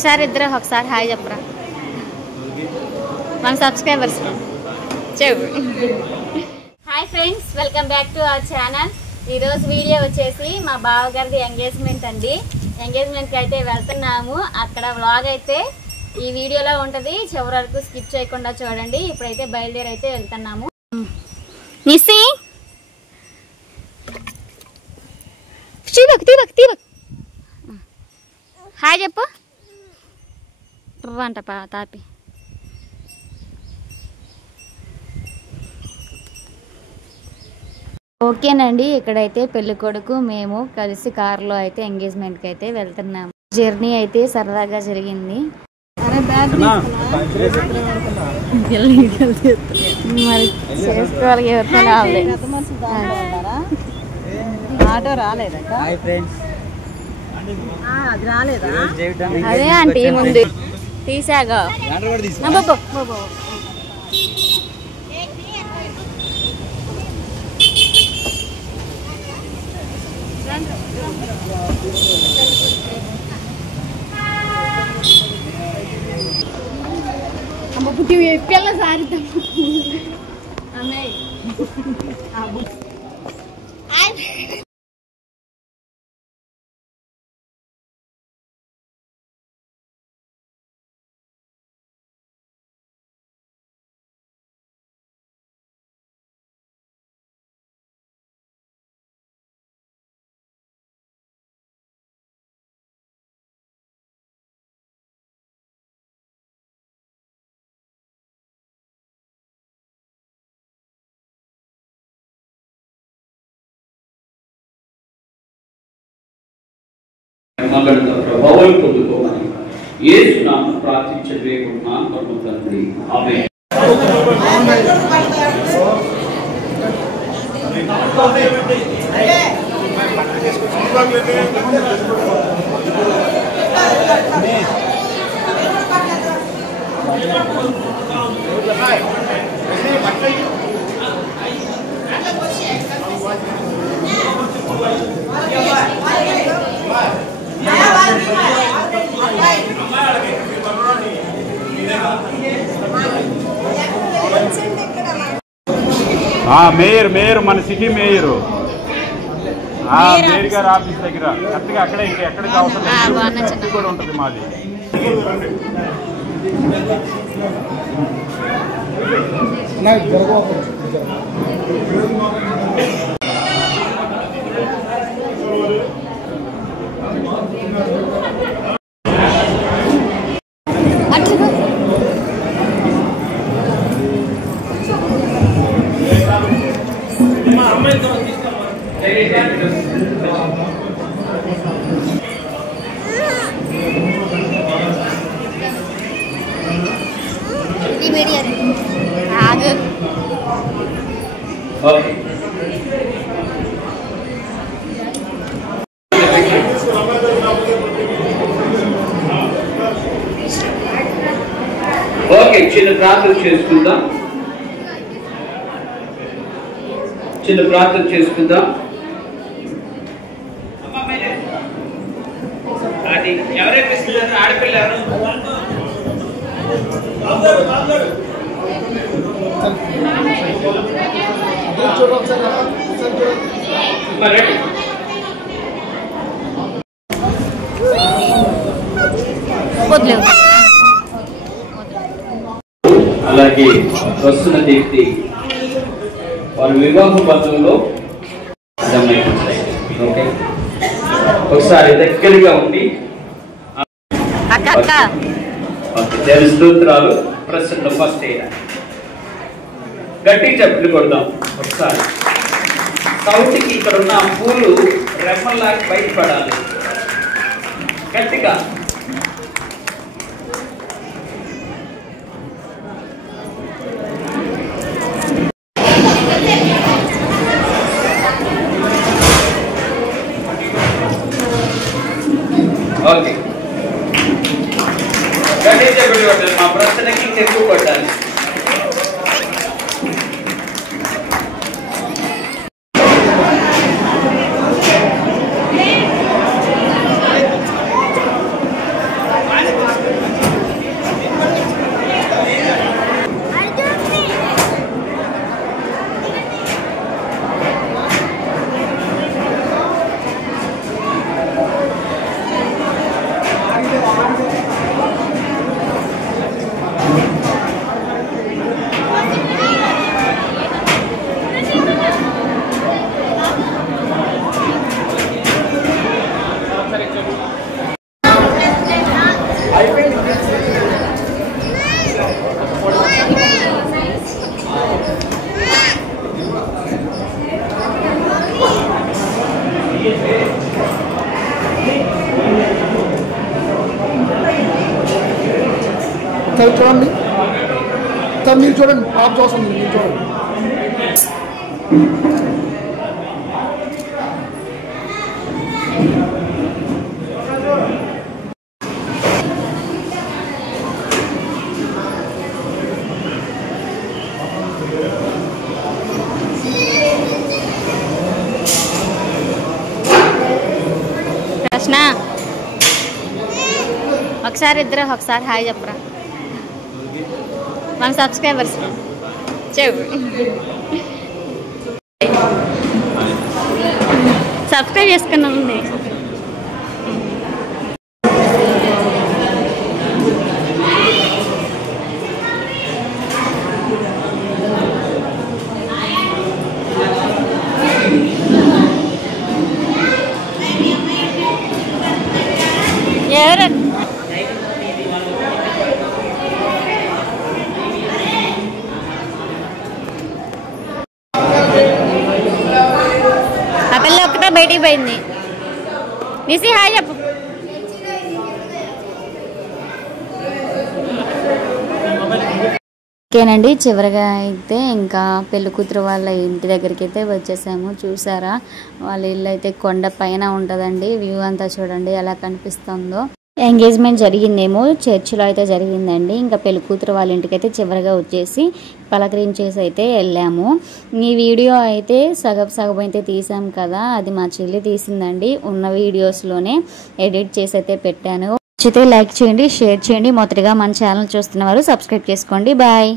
ఒకసారి ఇద్దరు ఒకసారి హాయ్ చెప్పరా మన సబ్స్క్రైబర్స్ చెప్పు. Hi friends, welcome back to our channel. ఈరోజు వీడియో వచ్చేసి మా బావగారిది ఎంగేజ్మెంట్ అండి. ఎంగేజ్మెంట్కి అయితే వెళ్తున్నాము. అక్కడ వ్లాగ్ అయితే ఈ వీడియోలో ఉంటుంది, చివరి వరకు స్కిప్ చేయకుండా చూడండి. ఇప్పుడైతే బయలుదేరి అయితే వెళ్తున్నాము. నిస్సి హాయ్ చెప్పు అంట తాపి. ఓకేనండి, ఇక్కడైతే పెళ్లి కొడుకు మేము కలిసి కారులో అయితే ఎంగేజ్మెంట్కి అయితే వెళ్తున్నాము. జర్నీ అయితే సరదాగా జరిగింది. మరి చేసుకోవాలి, ఆటో రాలేదా? అదే ఆంటీ ముందు తీసాగా. పిల్ల సారి ప్రభావాలు పొందుకోమని యేసు నామమున ప్రార్థించవేకుంటున్నాను పరమ తండ్రి, ఆమేన్. మేయర్ మన సిటీ మేయర్ మేయర్ గారు ఆఫీస్ దగ్గర కరెక్ట్గా అక్కడే ఇంకా ఎక్కడికి అవసరం కూడా ఉంటుంది మాది. ఓకే, చిన్న ప్రార్థన చేసుకుందాం. అది ఎవరైతే ఆడపిల్ల అలాగే వస్తున్న దీప్తి వారి వివాహ బంధంలో ఓకే, ఒకసారి దగ్గరగా ఉండి స్తోత్రాలు ప్రసన్న ఫస్ట్ గట్టి చెప్పులు కొడదాం. ఒకసారి సౌండ్కి ఇక్కడ ఉన్న పూలు రెమ్మల్లాగా బయటపడాలి. గట్టిగా ఓకే, గట్టి చెప్పులు కొట్టాలి. మా ప్రశ్నకి చెప్పులు కొట్టాలి. సార్ చూడండి సార్, మీరు చూడండి, పాప చూస్తుంది, మీరు చూడండి. ప్రశ్న ఒకసారి ఇద్దరు ఒకసారి హాయ్ చెప్పరా మన సబ్స్క్రైబర్స్ చెప్పు. సబ్స్క్రైబ్ చేసుకున్నామండి. ఎవరు ఆ పిల్ల ఒక్కటే బయటికి పోయింది. నిసి హాయ్ చెప్పు. ఓకేనండి, చివరిగా అయితే ఇంకా పెళ్లి కూతురు వాళ్ళ ఇంటి దగ్గరికి అయితే వచ్చేసాము. చూసారా, వాళ్ళ ఇల్లు అయితే కొండ పైన ఉంటుందండి. వ్యూ అంతా చూడండి ఎలా కనిపిస్తుందో. ఎంగేజ్మెంట్ జరిగిందేమో చర్చిలో అయితే జరిగిందండి. ఇంకా పెళ్లి కూతురు వాళ్ళ ఇంటికి అయితే చివరిగా వచ్చేసి పలకరించేసి అయితే వెళ్ళాము. ఈ వీడియో అయితే సగం అయితే తీసాం కదా, అది మా చెల్లి తీసిందండి. ఉన్న వీడియోస్లోనే ఎడిట్ చేసి అయితే పెట్టాను. నచ్చితే లైక్ చేయండి, షేర్ చేయండి. మొదటిగా మన ఛానల్ చూస్తున్న వారు సబ్స్క్రైబ్ చేసుకోండి. బాయ్.